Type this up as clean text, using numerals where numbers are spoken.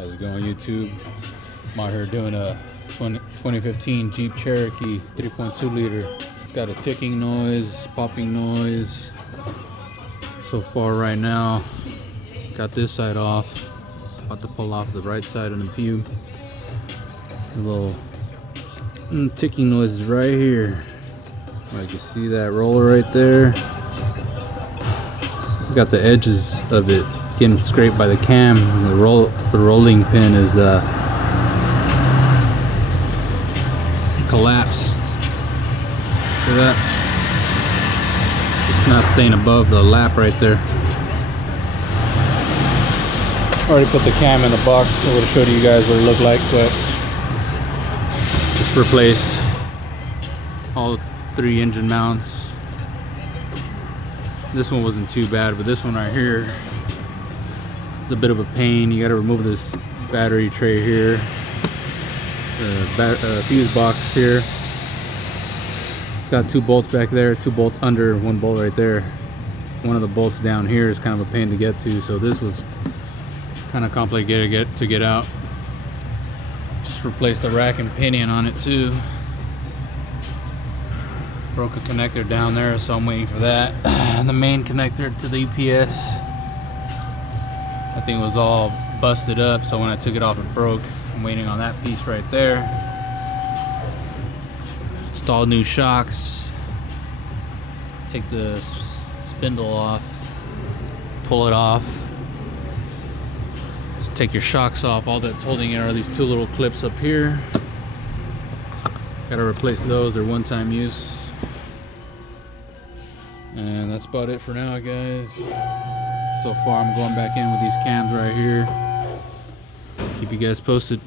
How's it going, YouTube? I'm out here doing a 2015 Jeep Cherokee 3.2 liter. It's got a ticking noise, popping noise. So far right now, got this side off. About to pull off the right side in a few. A little ticking noise is right here. You can see that roller right there. It's got the edges of it getting scraped by the cam. The rolling pin is collapsed. See that? It's not staying above the lap right there. Already put the cam in the box. I would have showed you guys what it looked like, but just replaced all 3 engine mounts. This one wasn't too bad, but this one right here is a bit of a pain. You got to remove this battery tray here, the fuse box here. It's got 2 bolts back there, 2 bolts under, 1 bolt right there. One of the bolts down here is kind of a pain to get to, so this was kind of complicated to get out. Just replaced the rack and pinion on it too. Broke a connector down there, so I'm waiting for that. And the main connector to the UPS, that thing was all busted up, so when I took it off it broke. I'm waiting on that piece right there. Install new shocks, take the spindle off, pull it off, take your shocks off. All that's holding it are these 2 little clips up here. Gotta replace those, they're one-time use. And that's about it for now, guys. So far I'm going back in with these cams right here. Keep you guys posted.